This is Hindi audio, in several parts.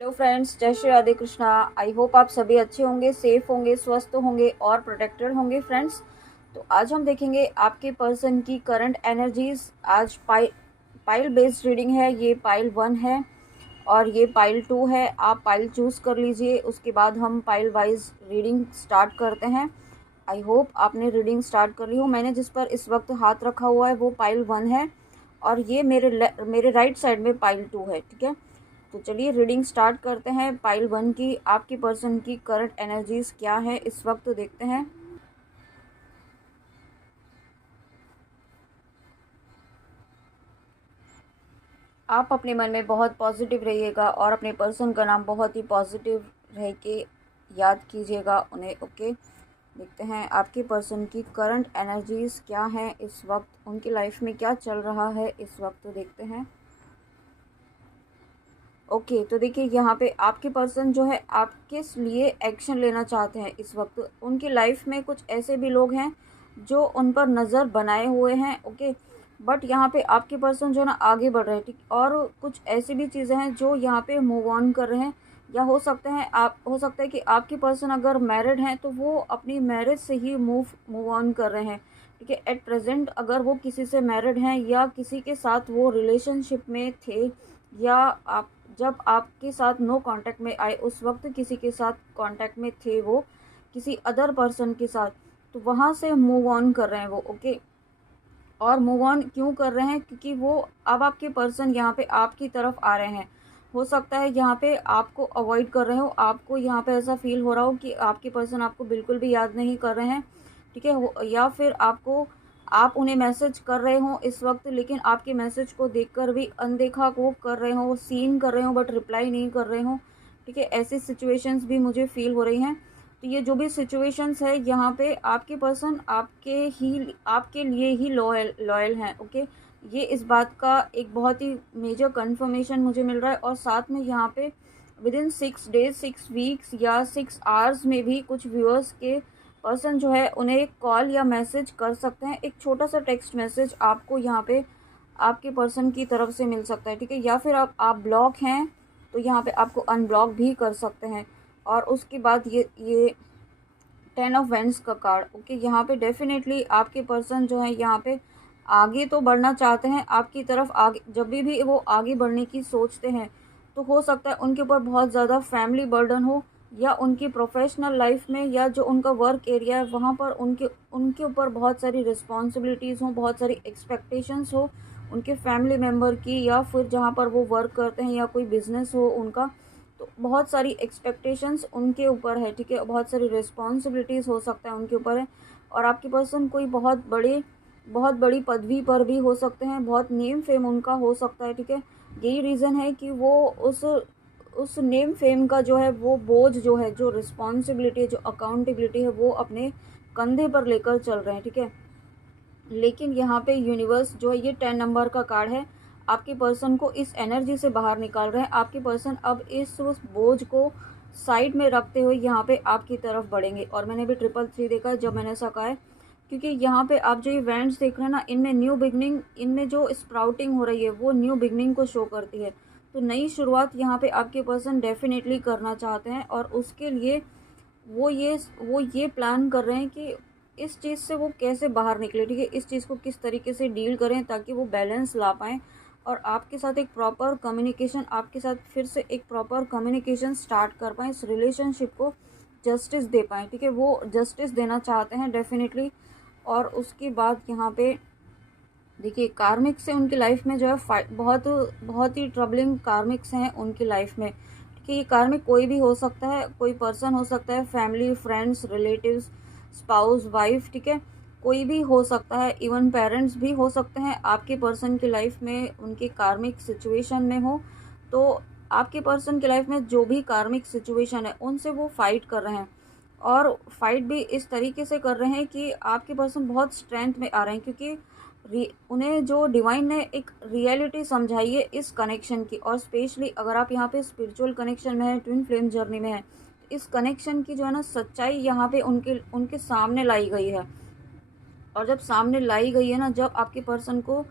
हेलो फ्रेंड्स, जय श्री राधे कृष्णा। आई होप आप सभी अच्छे होंगे, सेफ होंगे, स्वस्थ होंगे और प्रोटेक्टेड होंगे फ्रेंड्स। तो आज हम देखेंगे आपके पर्सन की करंट एनर्जीज। आज पाइल बेस्ड रीडिंग है। ये पाइल 1 है और ये पाइल 2 है। आप पाइल चूज कर लीजिए, उसके बाद हम पाइल वाइज रीडिंग स्टार्ट करते हैं। आई होप आपने रीडिंग स्टार्ट कर ली हो। मैंने जिस पर इस वक्त हाथ रखा हुआ है वो पाइल 1 है और ये मेरे राइट साइड में पाइल 2 है। ठीक है, तो चलिए रीडिंग स्टार्ट करते हैं। पाइल 1 की आपकी पर्सन की करंट एनर्जीज क्या है इस वक्त, तो देखते हैं। आप अपने मन में बहुत पॉजिटिव रहिएगा और अपने पर्सन का नाम बहुत ही पॉजिटिव रह के याद कीजिएगा उन्हें। ओके, देखते हैं आपके पर्सन की करंट एनर्जीज क्या है इस वक्त, उनकी लाइफ में क्या चल रहा है इस वक्त, तो देखते हैं। ओके, तो देखिए यहाँ पे आपके पर्सन जो है आपके लिए एक्शन लेना चाहते हैं इस वक्त। उनकी लाइफ में कुछ ऐसे भी लोग हैं जो उन पर नज़र बनाए हुए हैं। ओके, बट यहाँ पे आपके पर्सन जो है ना आगे बढ़ रहे हैं। ठीक, और कुछ ऐसी भी चीज़ें हैं जो यहाँ पे मूव ऑन कर रहे हैं, या हो सकता है कि आपके पर्सन अगर मैरिड हैं तो वो अपनी मैरिज से ही मूव ऑन कर रहे हैं। ठीक है, एट प्रेजेंट अगर वो किसी से मैरिड हैं या किसी के साथ वो रिलेशनशिप में थे, या आप जब आपके साथ नो कांटेक्ट में आए उस वक्त किसी के साथ कांटेक्ट में थे वो किसी अदर पर्सन के साथ, तो वहाँ से मूव ऑन कर रहे हैं वो। ओके, और मूव ऑन क्यों कर रहे हैं? क्योंकि वो अब आपके पर्सन यहाँ पे आपकी तरफ आ रहे हैं। हो सकता है यहाँ पे आपको अवॉइड कर रहे हो, आपको यहाँ पे ऐसा फील हो रहा हो कि आपके पर्सन आपको बिल्कुल भी याद नहीं कर रहे हैं। ठीक है, या फिर आप उन्हें मैसेज कर रहे हो इस वक्त, लेकिन आपके मैसेज को देखकर भी अनदेखा वो कर रहे हो, सीन कर रहे हो बट रिप्लाई नहीं कर रहे हो। ठीक है, ऐसी सिचुएशंस भी मुझे फील हो रही हैं। तो ये जो भी सिचुएशंस है यहाँ पे आपके पर्सन आपके लिए ही लॉयल हैं। ओके, ये इस बात का एक बहुत ही मेजर कंफर्मेशन मुझे मिल रहा है। और साथ में यहाँ पे विद इन 6 डेज, 6 वीक्स या 6 आवर्स में भी कुछ व्यूअर्स के पर्सन जो है उन्हें कॉल या मैसेज कर सकते हैं। एक छोटा सा टेक्स्ट मैसेज आपको यहाँ पे आपके पर्सन की तरफ से मिल सकता है। ठीक है, या फिर आप ब्लॉक हैं तो यहाँ पे आपको अनब्लॉक भी कर सकते हैं। और उसके बाद ये 10 ऑफ वैंड्स का कार्ड। ओके, यहाँ पे डेफिनेटली आपके पर्सन जो है यहाँ पे आगे तो बढ़ना चाहते हैं आपकी तरफ। आगे जब भी वो आगे बढ़ने की सोचते हैं तो हो सकता है उनके ऊपर बहुत ज़्यादा फैमिली बर्डन हो, या उनकी प्रोफेशनल लाइफ में या जो उनका वर्क एरिया है वहाँ पर उनके उनके ऊपर बहुत सारी रिस्पॉन्सिबिलिटीज़ हों, बहुत सारी एक्सपेक्टेशंस हो उनके फैमिली मेम्बर की, या फिर जहाँ पर वो वर्क करते हैं या कोई बिजनेस हो उनका। तो बहुत सारी एक्सपेक्टेशंस उनके ऊपर है। ठीक है, बहुत सारी रिस्पॉन्सिबिलिटीज़ हो सकता है उनके ऊपर है। और आपके पर्सन कोई बहुत बड़ी पदवी पर भी हो सकते हैं, बहुत नेम फेम उनका हो सकता है। ठीक है, यही रीज़न है कि वो उस नेम फेम का जो है वो बोझ जो है, जो रिस्पॉन्सिबिलिटी है, जो अकाउंटेबिलिटी है, वो अपने कंधे पर लेकर चल रहे हैं। ठीक है, लेकिन यहाँ पे यूनिवर्स जो है ये 10 नंबर का कार्ड है, आपके पर्सन को इस एनर्जी से बाहर निकाल रहे हैं। आपके पर्सन अब इस उस बोझ को साइड में रखते हुए यहाँ पे आपकी तरफ बढ़ेंगे। और मैंने भी 333 देखा है जब मैंने ऐसा कहा है, क्योंकि यहाँ पे आप जो इवेंट्स देख रहे हैं ना, इनमें न्यू बिगनिंग, इनमें जो स्प्राउटिंग हो रही है वो न्यू बिगनिंग को शो करती है। तो नई शुरुआत यहाँ पे आपके पर्सन डेफिनेटली करना चाहते हैं, और उसके लिए वो ये प्लान कर रहे हैं कि इस चीज़ से वो कैसे बाहर निकले। ठीक है, इस चीज़ को किस तरीके से डील करें ताकि वो बैलेंस ला पाएँ और आपके साथ एक प्रॉपर कम्युनिकेशन, आपके साथ फिर से एक प्रॉपर कम्युनिकेशन स्टार्ट कर पाएँ, इस रिलेशनशिप को जस्टिस दे पाएँ। ठीक है, वो जस्टिस देना चाहते हैं डेफिनेटली। और उसके बाद यहाँ पे देखिए कार्मिक से उनकी लाइफ में जो है बहुत बहुत ही ट्रबलिंग कार्मिक्स हैं उनकी लाइफ में। ठीक है, ये कार्मिक कोई भी हो सकता है, कोई पर्सन हो सकता है, family, friends, relatives, spouse, wife. ठीक है, कोई भी हो सकता है, इवन पेरेंट्स भी हो सकते हैं आपके पर्सन की लाइफ में उनके कार्मिक सिचुएशन में हो। तो आपके पर्सन की लाइफ में जो भी कार्मिक सिचुएशन है उनसे वो फाइट कर रहे हैं, और फाइट भी इस तरीके से कर रहे हैं कि आपके पर्सन बहुत स्ट्रेंथ में आ रहे हैं, क्योंकि उन्हें जो डिवाइन ने एक रियलिटी समझाई है इस कनेक्शन की। और स्पेशली अगर आप यहाँ पे स्पिरिचुअल कनेक्शन में है, ट्विन फ्लेम जर्नी में है, तो इस कनेक्शन की जो है ना सच्चाई यहाँ पे उनके उनके सामने लाई गई है। और जब सामने लाई गई है ना, जब आपके पर्सन को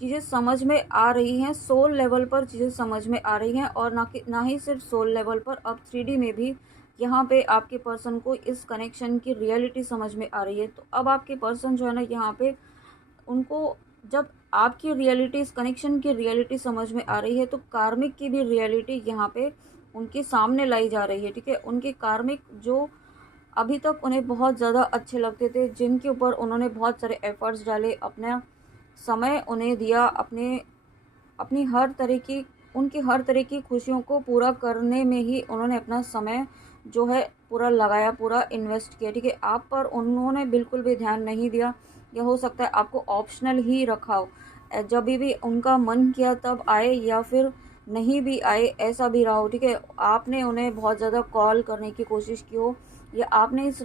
चीज़ें समझ में आ रही हैं, सोल लेवल पर चीज़ें समझ में आ रही हैं, और ना ही सिर्फ सोल लेवल पर, अब 3D में भी यहाँ पे आपके पर्सन को इस कनेक्शन की रियलिटी समझ में आ रही है। तो अब आपके पर्सन जो है ना, यहाँ पे उनको जब आपकी रियलिटी, इस कनेक्शन की रियलिटी समझ में आ रही है, तो कार्मिक की भी रियलिटी यहाँ पे उनके सामने लाई जा रही है। ठीक है, उनके कार्मिक जो अभी तक उन्हें बहुत ज़्यादा अच्छे लगते थे, जिनके ऊपर उन्होंने बहुत सारे एफर्ट्स डाले, अपना समय उन्हें दिया, अपनी हर तरह की, उनकी हर तरह की खुशियों को पूरा करने में ही उन्होंने अपना समय जो है पूरा लगाया, पूरा इन्वेस्ट किया। ठीक है, आप पर उन्होंने बिल्कुल भी ध्यान नहीं दिया, या हो सकता है आपको ऑप्शनल ही रखा हो, जब भी उनका मन किया तब आए, या फिर नहीं भी आए, ऐसा भी रहा हो। ठीक है, आपने उन्हें बहुत ज़्यादा कॉल करने की कोशिश की हो, या आपने इस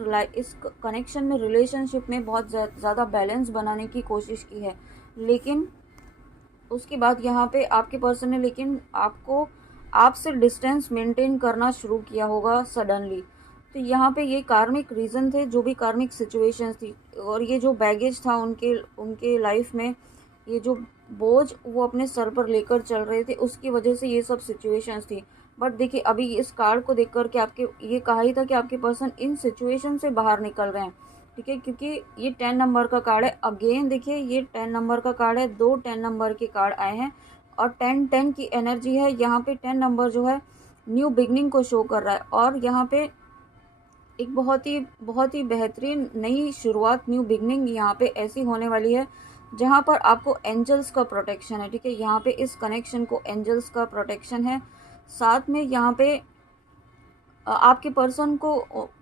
कनेक्शन में, रिलेशनशिप में बहुत ज़्यादा बैलेंस बनाने की कोशिश की है, लेकिन उसके बाद यहाँ पे आपके पर्सन ने लेकिन आपसे डिस्टेंस मेंटेन करना शुरू किया होगा सडनली। तो यहाँ पे ये कार्मिक रीज़न थे, जो भी कार्मिक सिचुएशंस थी, और ये जो बैगेज था उनके उनके लाइफ में, ये जो बोझ वो अपने सर पर लेकर चल रहे थे, उसकी वजह से ये सब सिचुएशंस थी। बट देखिए, अभी इस कार्ड को देखकर के आपके ये कहा ही था कि आपके पर्सन इन सिचुएशन से बाहर निकल रहे हैं। ठीक है, क्योंकि ये 10 नंबर का कार्ड है। अगेन देखिए, ये 10 नंबर का कार्ड है, 2 10 नंबर के कार्ड आए हैं, और 10 की एनर्जी है। यहाँ पे 10 नंबर जो है न्यू बिगनिंग को शो कर रहा है, और यहाँ पे एक बहुत ही बेहतरीन नई शुरुआत, न्यू बिगनिंग यहाँ पे ऐसी होने वाली है, जहाँ पर आपको एंजल्स का प्रोटेक्शन है। ठीक है, यहाँ पे इस कनेक्शन को एंजल्स का प्रोटेक्शन है। साथ में यहाँ पे आपके पर्सन को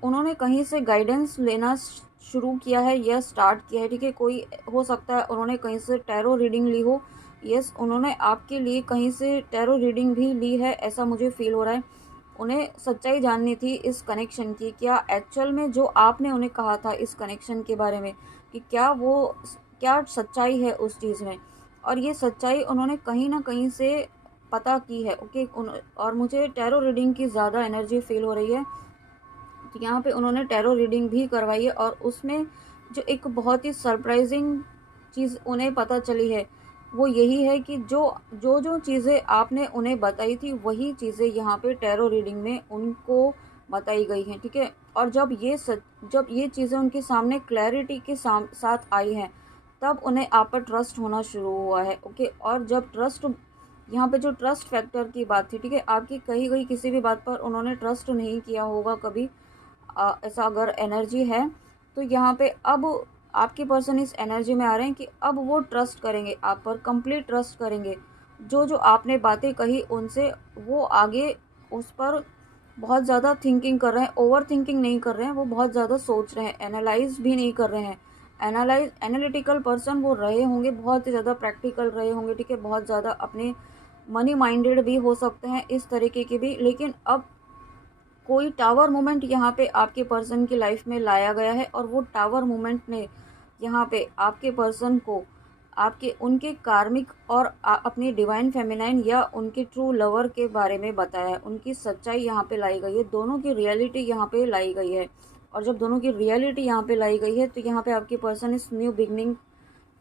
उन्होंने कहीं से गाइडेंस लेना शुरू किया है, या स्टार्ट किया है। ठीक है, कोई हो सकता है उन्होंने कहीं से टैरो रीडिंग ली हो। यस, उन्होंने आपके लिए कहीं से टैरो रीडिंग भी ली है, ऐसा मुझे फील हो रहा है। उन्हें सच्चाई जाननी थी इस कनेक्शन की, क्या एक्चुअल में जो आपने उन्हें कहा था इस कनेक्शन के बारे में, कि क्या सच्चाई है उस चीज़ में, और ये सच्चाई उन्होंने कहीं ना कहीं से पता की है। ओके, और मुझे टैरो रीडिंग की ज़्यादा एनर्जी फील हो रही है। तो यहाँ पे उन्होंने टैरो रीडिंग भी करवाई है, और उसमें जो एक बहुत ही सरप्राइजिंग चीज़ उन्हें पता चली है, वो यही है कि जो चीज़ें आपने उन्हें बताई थी, वही चीज़ें यहाँ पे टैरो रीडिंग में उनको बताई गई हैं। ठीक है, और जब ये चीज़ें उनके सामने क्लैरिटी के साथ आई हैं, तब उन्हें आप पर ट्रस्ट होना शुरू हुआ है। ओके, और जब ट्रस्ट, यहाँ पे जो ट्रस्ट फैक्टर की बात थी, ठीक है, आपकी कही गई किसी भी बात पर उन्होंने ट्रस्ट नहीं किया होगा कभी, ऐसा अगर एनर्जी है, तो यहाँ पे अब आपके पर्सन इस एनर्जी में आ रहे हैं कि अब वो ट्रस्ट करेंगे आप पर, कंप्लीट ट्रस्ट करेंगे। जो आपने बातें कही उनसे, वो आगे उस पर बहुत ज़्यादा थिंकिंग कर रहे हैं, ओवर थिंकिंग नहीं कर रहे हैं, वो बहुत ज़्यादा सोच रहे हैं, एनालाइज भी नहीं कर रहे हैं। एनालिटिकल पर्सन वो रहे होंगे, बहुत ही ज़्यादा प्रैक्टिकल रहे होंगे। ठीक है, बहुत ज़्यादा अपने मनी माइंडेड भी हो सकते हैं, इस तरीके के भी। लेकिन अब कोई टावर मोमेंट यहाँ पे आपके पर्सन की लाइफ में लाया गया है, और वो टावर मोमेंट ने यहाँ पे आपके पर्सन को उनके कार्मिक और अपनी डिवाइन फेमिनाइन या उनके ट्रू लवर के बारे में बताया है। उनकी सच्चाई यहाँ पे लाई गई है, दोनों की रियलिटी यहाँ पे लाई गई है। और जब दोनों की रियलिटी यहाँ पे लाई गई है, तो यहाँ पे आपके पर्सन इस न्यू बिगनिंग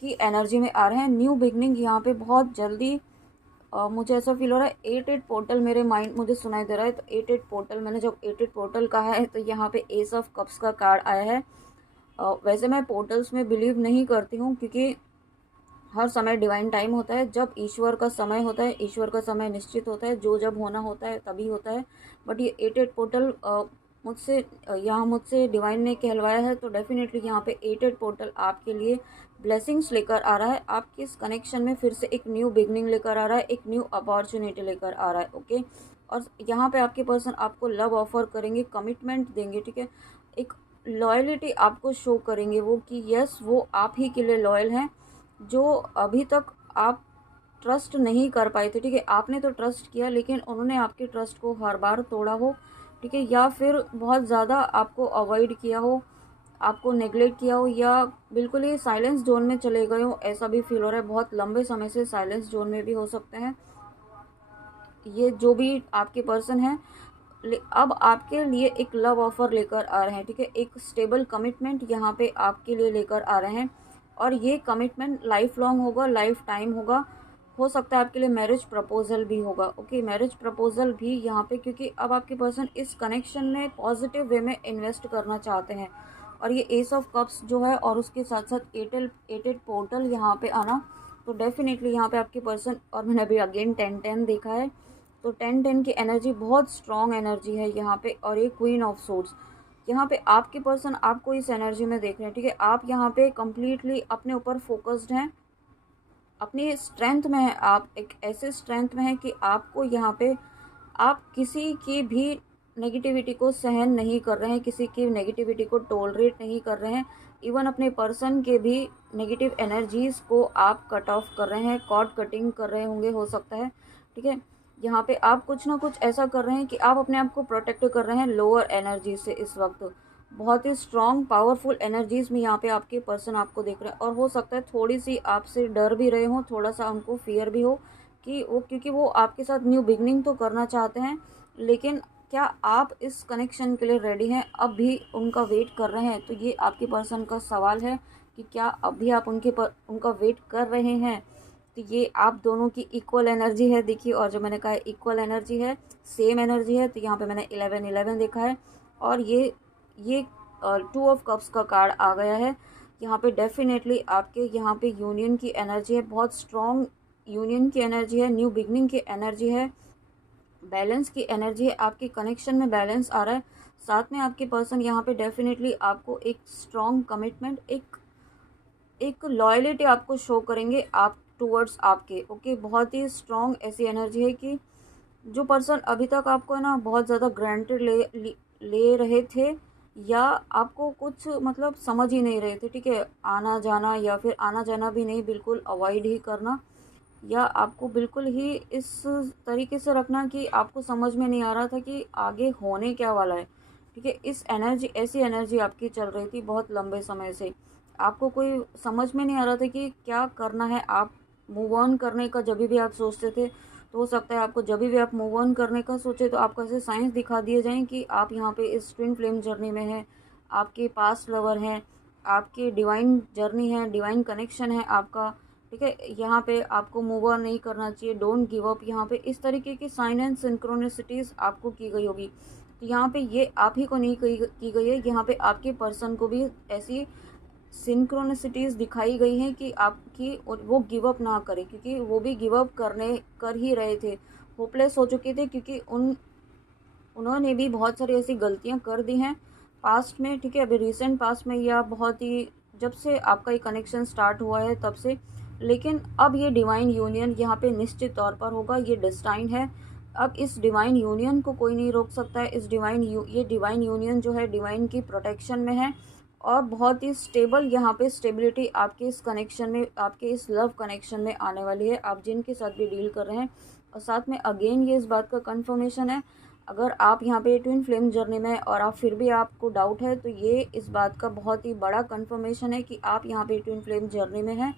की एनर्जी में आ रहे हैं। न्यू बिगनिंग यहाँ पे बहुत जल्दी, मुझे ऐसा फील हो रहा है, 8 पोर्टल मेरे माइंड मुझे सुनाई दे रहा है। तो 8 पोर्टल, मैंने जब 8 पोर्टल कहा है, तो यहाँ पे एस ऑफ कप्स का कार्ड आया है। वैसे मैं पोर्टल्स में बिलीव नहीं करती हूँ, क्योंकि हर समय डिवाइन टाइम होता है, जब ईश्वर का समय होता है, ईश्वर का समय निश्चित होता है, जो जब होना होता है तभी होता है। बट ये 8 पोर्टल मुझसे डिवाइन ने कहलवाया है, तो डेफिनेटली यहाँ पे 8 पोर्टल आपके लिए ब्लेसिंग्स लेकर आ रहा है। आपके इस कनेक्शन में फिर से एक न्यू बिगनिंग लेकर आ रहा है, एक न्यू अपॉर्चुनिटी लेकर आ रहा है। ओके, और यहाँ पे आपके पर्सन आपको लव ऑफर करेंगे, कमिटमेंट देंगे। ठीक है, एक लॉयलिटी आपको शो करेंगे वो, कि यस, वो आप ही के लिए लॉयल हैं, जो अभी तक आप ट्रस्ट नहीं कर पाए थे। ठीक है, आपने तो ट्रस्ट किया, लेकिन उन्होंने आपके ट्रस्ट को हर बार तोड़ा हो। ठीक है, या फिर बहुत ज़्यादा आपको अवॉइड किया हो, आपको नेग्लेक्ट किया हो, या बिल्कुल ही साइलेंस जोन में चले गए हो, ऐसा भी फील हो रहा है। बहुत लंबे समय से साइलेंस जोन में भी हो सकते हैं ये जो भी आपके पर्सन हैं। अब आपके लिए एक लव ऑफर लेकर आ रहे हैं। ठीक है, एक स्टेबल कमिटमेंट यहाँ पे आपके लिए लेकर आ रहे हैं, और ये कमिटमेंट लाइफ लॉन्ग होगा, लाइफ टाइम होगा। हो सकता है आपके लिए मैरिज प्रपोजल भी होगा। ओके, मैरिज प्रपोजल भी यहाँ पे, क्योंकि अब आपके पर्सन इस कनेक्शन में पॉजिटिव वे में इन्वेस्ट करना चाहते हैं। और ये एस ऑफ कप्स जो है और उसके साथ साथ एटेड पोर्टल यहाँ पे आना, तो डेफिनेटली यहाँ पे आपके पर्सन, और मैंने अभी अगेन 10-10 देखा है, तो 10-10 की एनर्जी बहुत स्ट्रॉन्ग एनर्जी है यहाँ पे। और ये क्वीन ऑफ सोर्ड्स, यहाँ पे आपके पर्सन आपको इस एनर्जी में देख रहे हैं। ठीक है, आप यहाँ पे कम्प्लीटली अपने ऊपर फोकस्ड हैं, अपनी स्ट्रेंथ में है। आप एक ऐसे स्ट्रेंथ में है कि आपको यहाँ पे, आप किसी की भी नेगेटिविटी को सहन नहीं कर रहे हैं, किसी की नेगेटिविटी को टॉलरेट नहीं कर रहे हैं। इवन अपने पर्सन के भी नेगेटिव एनर्जीज़ को आप कट ऑफ कर रहे हैं, कॉर्ड कटिंग कर रहे होंगे, हो सकता है। ठीक है, यहाँ पे आप कुछ ना कुछ ऐसा कर रहे हैं कि आप अपने आप को प्रोटेक्ट कर रहे हैं लोअर एनर्जी से। इस वक्त बहुत ही स्ट्रॉन्ग पावरफुल एनर्जीज़ में यहाँ पे आपके पर्सन आपको देख रहे हैं। और हो सकता है थोड़ी सी आपसे डर भी रहे हों, थोड़ा सा उनको फियर भी हो कि वो, क्योंकि वो आपके साथ न्यू बिगनिंग तो करना चाहते हैं, लेकिन क्या आप इस कनेक्शन के लिए रेडी हैं? अब भी उनका वेट कर रहे हैं? तो ये आपके पर्सन का सवाल है कि क्या अब भी आप उनका वेट कर रहे हैं? तो ये आप दोनों की इक्वल एनर्जी है, देखिए। और जो मैंने कहा है इक्वल एनर्जी है, सेम एनर्जी है, तो यहाँ पे मैंने 11-11 देखा है। और ये 2 ऑफ कप्स का कार्ड आ गया है। यहाँ पे डेफिनेटली आपके यहाँ पे यूनियन की एनर्जी है, बहुत स्ट्रॉन्ग यूनियन की एनर्जी है, न्यू बिगनिंग की एनर्जी है, बैलेंस की एनर्जी है। आपके कनेक्शन में बैलेंस आ रहा है। साथ में आपके पर्सन यहाँ पे डेफिनेटली आपको एक स्ट्रॉन्ग कमिटमेंट, एक लॉयल्टी आपको शो करेंगे आप टूवर्ड्स आपके। ओके, बहुत ही स्ट्रॉन्ग ऐसी एनर्जी है कि जो पर्सन अभी तक आपको है ना बहुत ज़्यादा ग्रांटेड ले रहे थे, या आपको कुछ मतलब समझ ही नहीं रहे थे। ठीक है, आना जाना, या फिर आना जाना भी नहीं, बिल्कुल अवॉइड ही करना, या आपको बिल्कुल ही इस तरीके से रखना कि आपको समझ में नहीं आ रहा था कि आगे होने क्या वाला है। ठीक है, इस एनर्जी, ऐसी एनर्जी आपकी चल रही थी बहुत लंबे समय से। आपको कोई समझ में नहीं आ रहा था कि क्या करना है। आप मूव ऑन करने का जब भी आप सोचते थे, तो हो सकता है आपको जब भी आप मूव ऑन करने का सोचे तो आपको ऐसे साइंस दिखा दिए जाएं कि आप यहाँ पे इस ट्विन फ्लेम जर्नी में हैं, आपके पास्ट लवर हैं, आपकी डिवाइन जर्नी है, डिवाइन कनेक्शन है आपका। ठीक है, यहाँ पे आपको मूव ऑन नहीं करना चाहिए, डोंट गिव अप। यहाँ पे इस तरीके की साइन एंड सिंक्रोनिसिटीज़ आपको की गई होगी। तो यहाँ पे ये आप ही को नहीं की गई है, यहाँ पे आपके पर्सन को भी ऐसी सिंक्रोनिसिटीज़ दिखाई गई हैं कि आपकी वो गिव अप ना करें, क्योंकि वो भी गिव अप कर ही रहे थे, होपलेस हो चुके थे, क्योंकि उन्होंने भी बहुत सारी ऐसी गलतियां कर दी हैं पास्ट में। ठीक है, अभी रिसेंट पास्ट में, या बहुत ही जब से आपका ये कनेक्शन स्टार्ट हुआ है तब से। लेकिन अब ये डिवाइन यूनियन यहाँ पे निश्चित तौर पर होगा, ये डिस्टाइन है। अब इस डिवाइन यूनियन को कोई नहीं रोक सकता है। ये डिवाइन यूनियन जो है डिवाइन की प्रोटेक्शन में है, और बहुत ही स्टेबल यहाँ पे स्टेबिलिटी आपके इस कनेक्शन में, आपके इस लव कनेक्शन में आने वाली है, आप जिनके साथ भी डील कर रहे हैं। और साथ में अगेन ये इस बात का कंफर्मेशन है, अगर आप यहाँ पे ट्विन फ्लेम जर्नी में और आप फिर भी आपको डाउट है, तो ये इस बात का बहुत ही बड़ा कंफर्मेशन है कि आप यहाँ पे ट्विन फ्लेम जर्नी में हैं,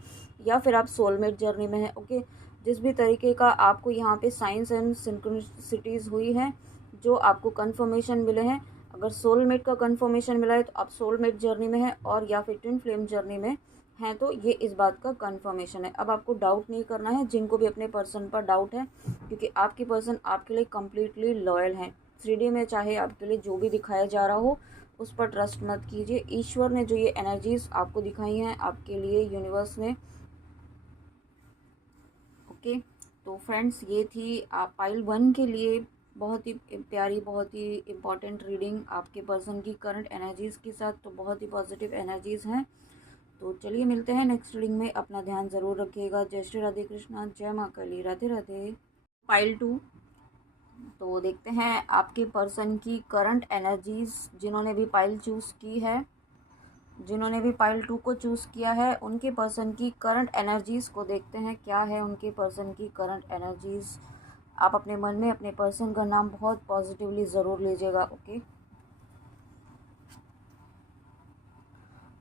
या फिर आप सोलमेट जर्नी में हैं। ओके, जिस भी तरीके का आपको यहाँ पे साइंस एंड सिंक्रोनिसिटीज़ हुई हैं, जो आपको कंफर्मेशन मिले हैं, अगर सोलमेट का कंफर्मेशन मिला है तो आप सोलमेट जर्नी में हैं, और या फिर ट्विन फ्लेम जर्नी में हैं, तो ये इस बात का कंफर्मेशन है। अब आपको डाउट नहीं करना है, जिनको भी अपने पर्सन पर डाउट है, क्योंकि आपकी पर्सन आपके लिए कम्प्लीटली लॉयल है। 3D में चाहे आपके लिए जो भी दिखाया जा रहा हो, उस पर ट्रस्ट मत कीजिए। ईश्वर ने जो ये एनर्जीज आपको दिखाई हैं आपके लिए यूनिवर्स में। ओके, तो फ्रेंड्स ये थी आप पाइल 1 के लिए बहुत ही प्यारी, बहुत ही इम्पॉर्टेंट रीडिंग आपके पर्सन की करंट एनर्जीज़ के साथ। तो बहुत ही पॉजिटिव एनर्जीज़ हैं। तो चलिए मिलते हैं नेक्स्ट रीडिंग में। अपना ध्यान ज़रूर रखिएगा। जय श्री राधे कृष्णा, जय माँ काली, राधे राधे। पाइल 2, तो देखते हैं आपके पर्सन की करंट एनर्जीज़, जिन्होंने भी पाइल चूज़ की है, जिन्होंने भी पाइल 2 को चूज़ किया है, उनके पर्सन की करंट एनर्जीज़ को देखते हैं क्या है उनके पर्सन की करंट एनर्जीज़। आप अपने मन में अपने पर्सन का नाम बहुत पॉजिटिवली ज़रूर लीजिएगा।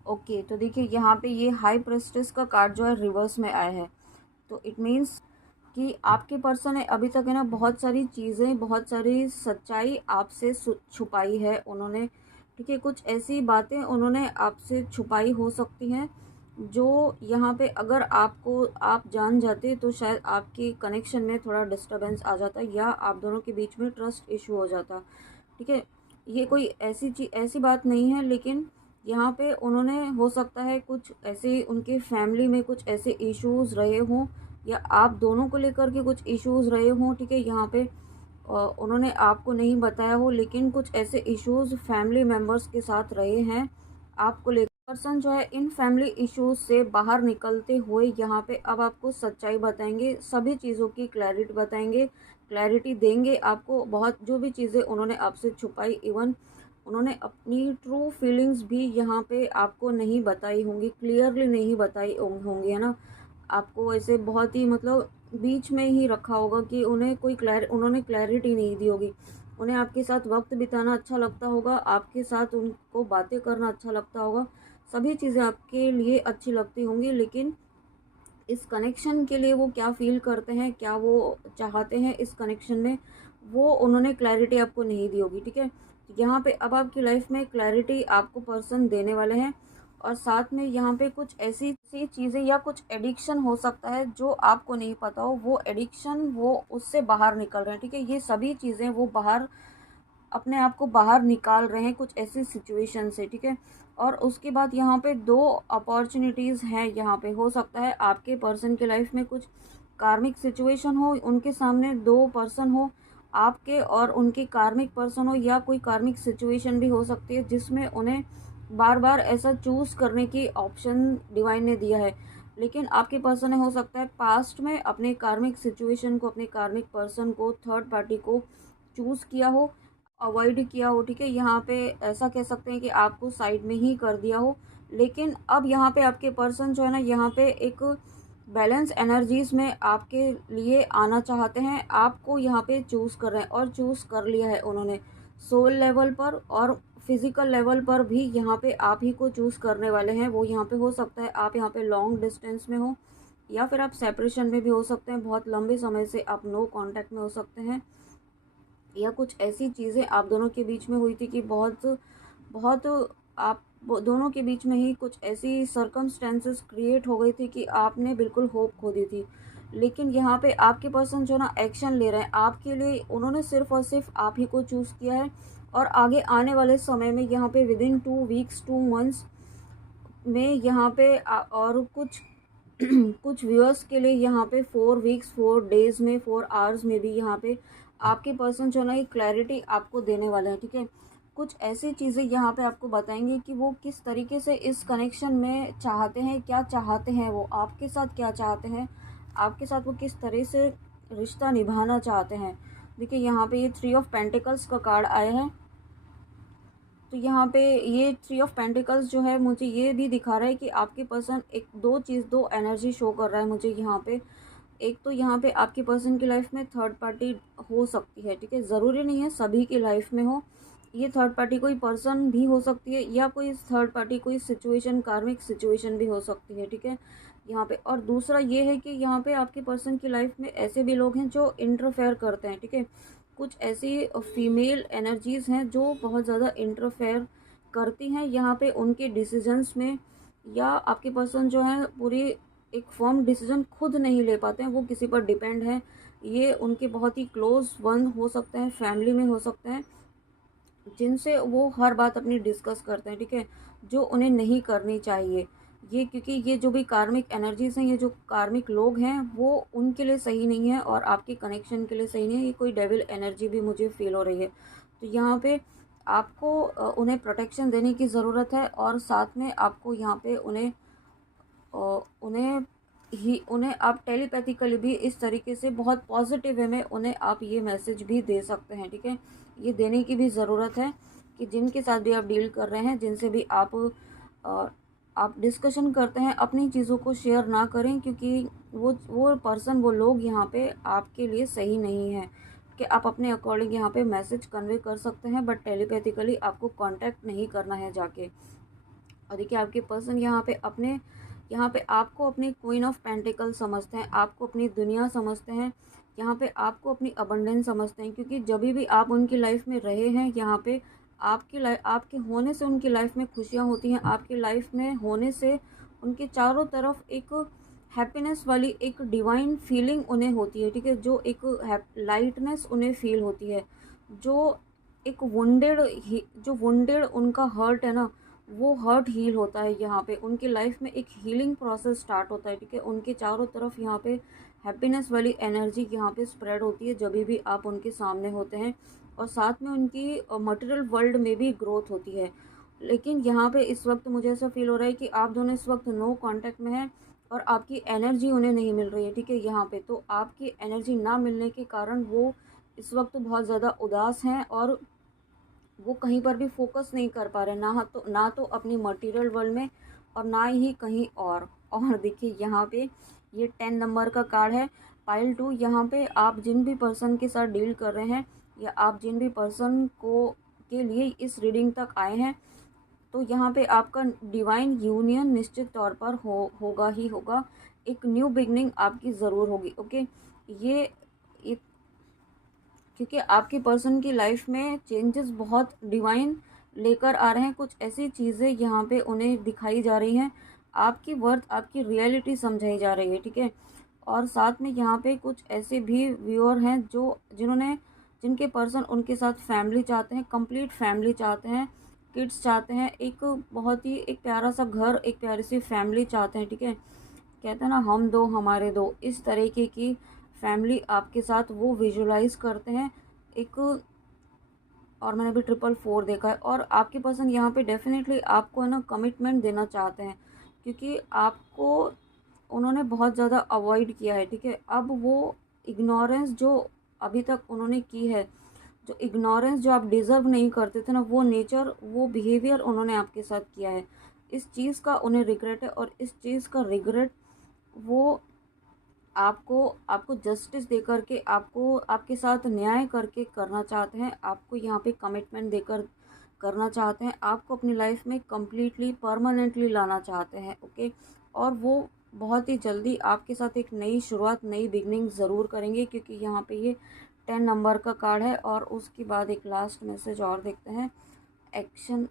ओके, तो देखिए यहाँ पे ये हाई प्रेस्टिस का कार्ड जो है रिवर्स में आया है। तो इट मीन्स कि आपके पर्सन ने अभी तक है ना बहुत सारी चीज़ें, बहुत सारी सच्चाई आपसे छुपाई है उन्होंने। ठीक है, कुछ ऐसी बातें उन्होंने आपसे छुपाई हो सकती हैं जो यहाँ पे अगर आप जान जाते तो शायद आपके कनेक्शन में थोड़ा डिस्टरबेंस आ जाता या आप दोनों के बीच में ट्रस्ट इशू हो जाता। ठीक है, ये कोई ऐसी बात नहीं है, लेकिन यहाँ पे उन्होंने हो सकता है कुछ ऐसे उनके फैमिली में कुछ ऐसे इश्यूज़ रहे हों या आप दोनों को लेकर के कुछ इश्यूज़ रहे हों। ठीक है, यहाँ पे उन्होंने आपको नहीं बताया हो, लेकिन कुछ ऐसे इश्यूज़ फैमिली मेम्बर्स के साथ रहे हैं आपको लेकर। पर्सन जो है इन फैमिली इश्यूज से बाहर निकलते हुए यहाँ पे अब आपको सच्चाई बताएंगे, सभी चीज़ों की क्लैरिटी बताएंगे, क्लैरिटी देंगे आपको। बहुत जो भी चीज़ें उन्होंने आपसे छुपाई, इवन उन्होंने अपनी ट्रू फीलिंग्स भी यहाँ पे आपको नहीं बताई होंगी, क्लियरली नहीं बताई होंगी, है ना। आपको ऐसे बहुत ही मतलब बीच में ही रखा होगा कि उन्होंने क्लैरिटी नहीं दी होगी। उन्हें आपके साथ वक्त बिताना अच्छा लगता होगा, आपके साथ उनको बातें करना अच्छा लगता होगा, सभी चीज़ें आपके लिए अच्छी लगती होंगी, लेकिन इस कनेक्शन के लिए वो क्या फ़ील करते हैं, क्या वो चाहते हैं इस कनेक्शन में, वो उन्होंने क्लैरिटी आपको नहीं दी होगी। ठीक है, यहाँ पे अब आपकी लाइफ में क्लैरिटी आपको पर्सन देने वाले हैं, और साथ में यहाँ पे कुछ ऐसी सी चीज़ें या कुछ एडिक्शन हो सकता है जो आपको नहीं पता हो, वो एडिक्शन वो उससे बाहर निकल रहे हैं। ठीक है, ये सभी चीज़ें वो बाहर अपने आप को बाहर निकाल रहे हैं कुछ ऐसी सिचुएशन से। ठीक है, और उसके बाद यहाँ पे दो अपॉर्चुनिटीज़ हैं। यहाँ पे हो सकता है आपके पर्सन के लाइफ में कुछ कार्मिक सिचुएशन हो, उनके सामने दो पर्सन हो, आपके और उनके कार्मिक पर्सन हो, या कोई कार्मिक सिचुएशन भी हो सकती है जिसमें उन्हें बार बार ऐसा चूज़ करने की ऑप्शन डिवाइन ने दिया है। लेकिन आपके पर्सन ने हो सकता है पास्ट में अपने कार्मिक सिचुएशन को, अपने कार्मिक पर्सन को, थर्ड पार्टी को चूज़ किया हो, अवॉइड किया हो। ठीक है, यहाँ पे ऐसा कह सकते हैं कि आपको साइड में ही कर दिया हो, लेकिन अब यहाँ पे आपके पर्सन जो है ना, यहाँ पे एक बैलेंस एनर्जीज में आपके लिए आना चाहते हैं, आपको यहाँ पे चूज़ कर रहे हैं और चूज़ कर लिया है उन्होंने। सोल लेवल पर और फिजिकल लेवल पर भी यहाँ पे आप ही को चूज़ करने वाले हैं। वो यहाँ पे हो सकता है आप यहाँ पे लॉन्ग डिस्टेंस में हो, या फिर आप सेपरेशन में भी हो सकते हैं, बहुत लंबे समय से आप नो कांटेक्ट में हो सकते हैं, या कुछ ऐसी चीज़ें आप दोनों के बीच में हुई थी कि बहुत बहुत आप दोनों के बीच में ही कुछ ऐसी सर्कमस्टेंसेस क्रिएट हो गई थी कि आपने बिल्कुल होप खो दी थी। लेकिन यहाँ पे आपके पर्सन जो ना एक्शन ले रहे हैं आपके लिए, उन्होंने सिर्फ और सिर्फ आप ही को चूज़ किया है, और आगे आने वाले समय में यहाँ पे विदिन 2 वीक्स 2 मंथ्स में यहाँ पे और कुछ कुछ व्यूअर्स के लिए यहाँ पे 4 वीक्स 4 डेज़ में 4 आवर्स में भी यहाँ पे आपके पर्सन जो ना ये क्लैरिटी आपको देने वाले हैं। ठीक है, कुछ ऐसी चीज़ें यहाँ पे आपको बताएंगे कि वो किस तरीके से इस कनेक्शन में चाहते हैं, क्या चाहते हैं, वो आपके साथ क्या चाहते हैं, आपके साथ वो किस तरह से रिश्ता निभाना चाहते हैं। देखिए यहाँ पे ये 3 ऑफ पेंटिकल्स का कार्ड आया है, तो यहाँ पे ये 3 ऑफ पेंटिकल्स जो है मुझे ये भी दिखा रहा है कि आपके पर्सन एक दो एनर्जी शो कर रहा है मुझे यहाँ पे। एक तो यहाँ पे आपके पर्सन की लाइफ में थर्ड पार्टी हो सकती है। ठीक है, ज़रूरी नहीं है सभी की लाइफ में हो, ये थर्ड पार्टी कोई पर्सन भी हो सकती है, या कोई थर्ड पार्टी कोई सिचुएशन कार्मिक सिचुएशन भी हो सकती है। ठीक है, यहाँ पे और दूसरा ये है कि यहाँ पे आपके पर्सन की लाइफ में ऐसे भी लोग हैं जो इंटरफेयर करते हैं। ठीक है, कुछ ऐसी फीमेल एनर्जीज़ हैं जो बहुत ज़्यादा इंटरफेयर करती हैं यहाँ पे उनके डिसीजंस में, या आपके पर्सन जो है पूरी एक फर्म डिसीजन खुद नहीं ले पाते हैं, वो किसी पर डिपेंड है। ये उनके बहुत ही क्लोज वन हो सकते हैं, फैमिली में हो सकते हैं, जिनसे वो हर बात अपनी डिस्कस करते हैं। ठीक है, जो उन्हें नहीं करनी चाहिए ये, क्योंकि ये जो भी कार्मिक एनर्जीज़ हैं, ये जो कार्मिक लोग हैं, वो उनके लिए सही नहीं है और आपके कनेक्शन के लिए सही नहीं है। ये कोई डेविल एनर्जी भी मुझे फील हो रही है। तो यहाँ पे आपको उन्हें प्रोटेक्शन देने की ज़रूरत है, और साथ में आपको यहाँ पे उन्हें उन्हें आप टेलीपैथिकली भी इस तरीके से बहुत पॉजिटिव वे में उन्हें आप ये मैसेज भी दे सकते हैं। ठीक है, ये देने की भी ज़रूरत है कि जिनके साथ भी आप डील कर रहे हैं, जिनसे भी आप डिस्कशन करते हैं, अपनी चीज़ों को शेयर ना करें, क्योंकि वो पर्सन वो लोग यहाँ पे आपके लिए सही नहीं है। कि आप अपने अकॉर्डिंग यहाँ पे मैसेज कन्वे कर सकते हैं, बट टेलीपैथिकली आपको कांटेक्ट नहीं करना है जाके। और देखिए आपके पर्सन यहाँ पे आपको अपनी क्वीन ऑफ पेंटिकल समझते हैं, आपको अपनी दुनिया समझते हैं, यहाँ पे आपको अपनी अबंडेंस समझते हैं, क्योंकि जब भी आप उनकी लाइफ में रहे हैं, यहाँ पे आपके होने से उनकी लाइफ में खुशियाँ होती हैं, आपकी लाइफ में होने से उनके चारों तरफ एक हैप्पीनेस वाली एक डिवाइन फीलिंग उन्हें होती है, ठीक है, जो एक लाइटनेस उन्हें फील होती है, जो एक वुंडेड उनका हर्ट है ना, वो हर्ट हील होता है यहाँ पे, उनकी लाइफ में एक हीलिंग प्रोसेस स्टार्ट होता है, ठीक है। उनके चारों तरफ यहाँ पे हैप्पीनेस वाली एनर्जी यहाँ पे स्प्रेड होती है जब भी आप उनके सामने होते हैं, और साथ में उनकी मटेरियल वर्ल्ड में भी ग्रोथ होती है। लेकिन यहाँ पे इस वक्त मुझे ऐसा फील हो रहा है कि आप दोनों इस वक्त नो कांटेक्ट में हैं और आपकी एनर्जी उन्हें नहीं मिल रही है, ठीक है। यहाँ पे तो आपकी एनर्जी ना मिलने के कारण वो इस वक्त बहुत ज़्यादा उदास हैं, और वो कहीं पर भी फोकस नहीं कर पा रहे, ना तो अपनी मटेरियल वर्ल्ड में और ना ही कहीं और देखिए यहाँ पे ये 10 नंबर का कार्ड है, पाइल 2। यहाँ पे आप जिन भी पर्सन के साथ डील कर रहे हैं, या आप जिन भी पर्सन को के लिए इस रीडिंग तक आए हैं, तो यहाँ पे आपका डिवाइन यूनियन निश्चित तौर पर होगा ही होगा। एक न्यू बिगनिंग आपकी ज़रूर होगी, ओके। ये क्योंकि आपके पर्सन की लाइफ में चेंजेस बहुत डिवाइन लेकर आ रहे हैं, कुछ ऐसी चीज़ें यहाँ पे उन्हें दिखाई जा रही हैं, आपकी वर्थ, आपकी रियलिटी समझाई जा रही है, ठीक है। और साथ में यहाँ पे कुछ ऐसे भी व्यूअर हैं जिनके पर्सन उनके साथ फैमिली चाहते हैं, कंप्लीट फैमिली चाहते हैं, किड्स चाहते हैं, एक बहुत ही एक प्यारा सा घर, एक प्यारी सी फैमिली चाहते हैं, ठीक है। कहते हैं ना, हम दो हमारे दो, इस तरीके की फैमिली आपके साथ वो विजुलाइज करते हैं एक। और मैंने भी 444 देखा है, और आपके पर्सन यहाँ पे डेफिनेटली आपको है ना कमिटमेंट देना चाहते हैं, क्योंकि आपको उन्होंने बहुत ज़्यादा अवॉइड किया है, ठीक है। अब वो इग्नोरेंस जो अभी तक उन्होंने की है, जो इग्नोरेंस जो आप डिज़र्व नहीं करते थे ना, वो नेचर, वो बिहेवियर उन्होंने आपके साथ किया है, इस चीज़ का उन्हें रिग्रेट है। और इस चीज़ का रिग्रेट वो आपको आपको जस्टिस दे करके, आपको आपके साथ न्याय करके करना चाहते हैं, आपको यहाँ पे कमिटमेंट देकर करना चाहते हैं, आपको अपनी लाइफ में कम्प्लीटली परमानेंटली लाना चाहते हैं, ओके। और वो बहुत ही जल्दी आपके साथ एक नई शुरुआत, नई बिगनिंग ज़रूर करेंगे, क्योंकि यहाँ पे ये 10 नंबर का कार्ड है। और उसके बाद एक लास्ट मैसेज और देखते हैं, एक्शन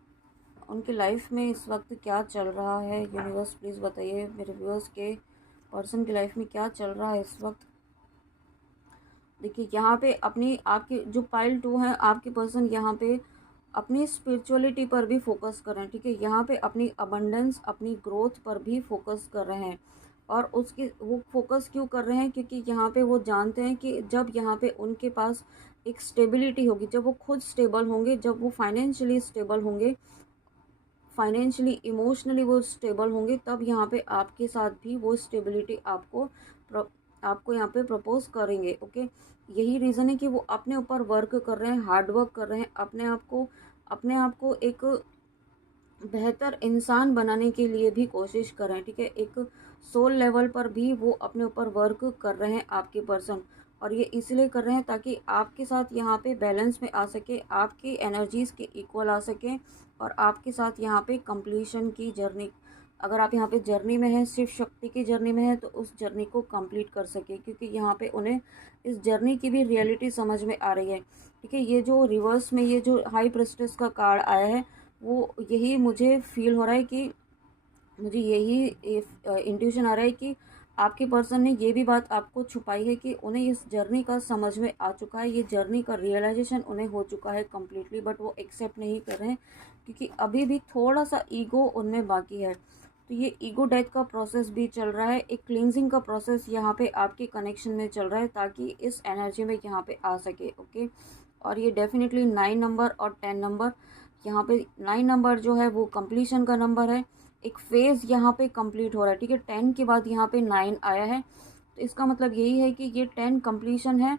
उनकी लाइफ में इस वक्त क्या चल रहा है, यूनिवर्स प्लीज़ बताइए मेरे व्यूअर्स के पर्सन की लाइफ में क्या चल रहा है इस वक्त। देखिए यहाँ पे अपनी आपकी जो पाइल 2 है, आपके पर्सन यहाँ पे अपनी स्पिरिचुअलिटी पर भी फोकस कर रहे हैं, ठीक है। यहाँ पे अपनी अबंडेंस, अपनी ग्रोथ पर भी फोकस कर रहे हैं। और उसकी वो फोकस क्यों कर रहे हैं, क्योंकि यहाँ पे वो जानते हैं कि जब यहाँ पे उनके पास एक स्टेबिलिटी होगी, जब वो खुद स्टेबल होंगे, जब वो फाइनेंशियली स्टेबल होंगे, फाइनेंशियली इमोशनली वो स्टेबल होंगे, तब यहाँ पे आपके साथ भी वो स्टेबिलिटी आपको यहाँ पे प्रपोज करेंगे, ओके। यही रीज़न है कि वो अपने ऊपर वर्क कर रहे हैं, हार्ड वर्क कर रहे हैं, अपने आप को एक बेहतर इंसान बनाने के लिए भी कोशिश कर रहे हैं, ठीक है। एक सोल लेवल पर भी वो अपने ऊपर वर्क कर रहे हैं आपके पर्सन, और ये इसलिए कर रहे हैं ताकि आपके साथ यहाँ पे बैलेंस में आ सके, आपकी एनर्जीज़ के इक्वल आ सके, और आपके साथ यहाँ पे कंप्लीशन की जर्नी, अगर आप यहाँ पे जर्नी में हैं, शिव शक्ति की जर्नी में है, तो उस जर्नी को कंप्लीट कर सके, क्योंकि यहाँ पे उन्हें इस जर्नी की भी रियलिटी समझ में आ रही है, ठीक है। ये जो रिवर्स में ये जो हाई प्रेस्टिस का कार्ड आया है, वो यही मुझे फील हो रहा है कि मुझे यही इंट्यूशन आ रहा है कि आपके पर्सन ने ये भी बात आपको छुपाई है कि उन्हें इस जर्नी का समझ में आ चुका है, ये जर्नी का रियलाइजेशन उन्हें हो चुका है कम्प्लीटली, बट वो एक्सेप्ट नहीं कर रहे हैं, क्योंकि अभी भी थोड़ा सा ईगो उनमें बाकी है। तो ये ईगो डेथ का प्रोसेस भी चल रहा है, एक क्लींजिंग का प्रोसेस यहाँ पे आपके कनेक्शन में चल रहा है, ताकि इस एनर्जी में यहाँ पे आ सके, ओके। और ये डेफिनेटली 9 नंबर और 10 नंबर, यहाँ पे 9 नंबर जो है वो कंप्लीशन का नंबर है, एक फेज़ यहाँ पे कंप्लीट हो रहा है, ठीक है। 10 के बाद यहाँ पे 9 आया है, तो इसका मतलब यही है कि ये 10 कंप्लीशन है।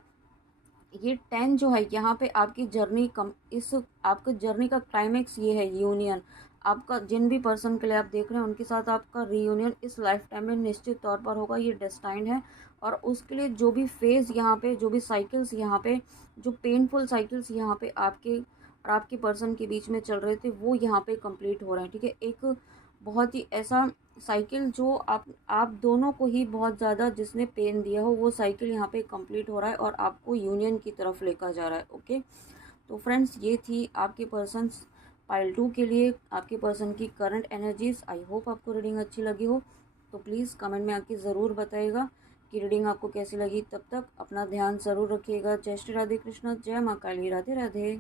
ये 10 जो है यहाँ पे आपकी जर्नी आपका जर्नी का क्लाइमेक्स ये है यूनियन। आपका जिन भी पर्सन के लिए आप देख रहे हैं, उनके साथ आपका रीयूनियन इस लाइफ टाइम में निश्चित तौर पर होगा, ये डेस्टाइंड है। और उसके लिए जो भी फेज़ यहाँ पे, जो भी साइकिल्स यहाँ पे, जो पेनफुल साइकिल्स यहाँ पे आपके और आपके पर्सन के बीच में चल रहे थे, वो यहाँ पे कंप्लीट हो रहे हैं, ठीक है। एक बहुत ही ऐसा साइकिल जो आप दोनों को ही बहुत ज़्यादा जिसने पेन दिया हो, वो साइकिल यहाँ पे कंप्लीट हो रहा है और आपको यूनियन की तरफ लेकर जा रहा है, ओके। तो फ्रेंड्स, ये थी आपके पर्सन्स पाइल 2 के लिए आपके पर्सन की करंट एनर्जीज। आई होप आपको रीडिंग अच्छी लगी हो, तो प्लीज़ कमेंट में आके ज़रूर बताइएगा कि रीडिंग आपको कैसी लगी। तब तक अपना ध्यान ज़रूर रखिएगा। जय श्री राधे कृष्ण, जय माँ काली, राधे राधे।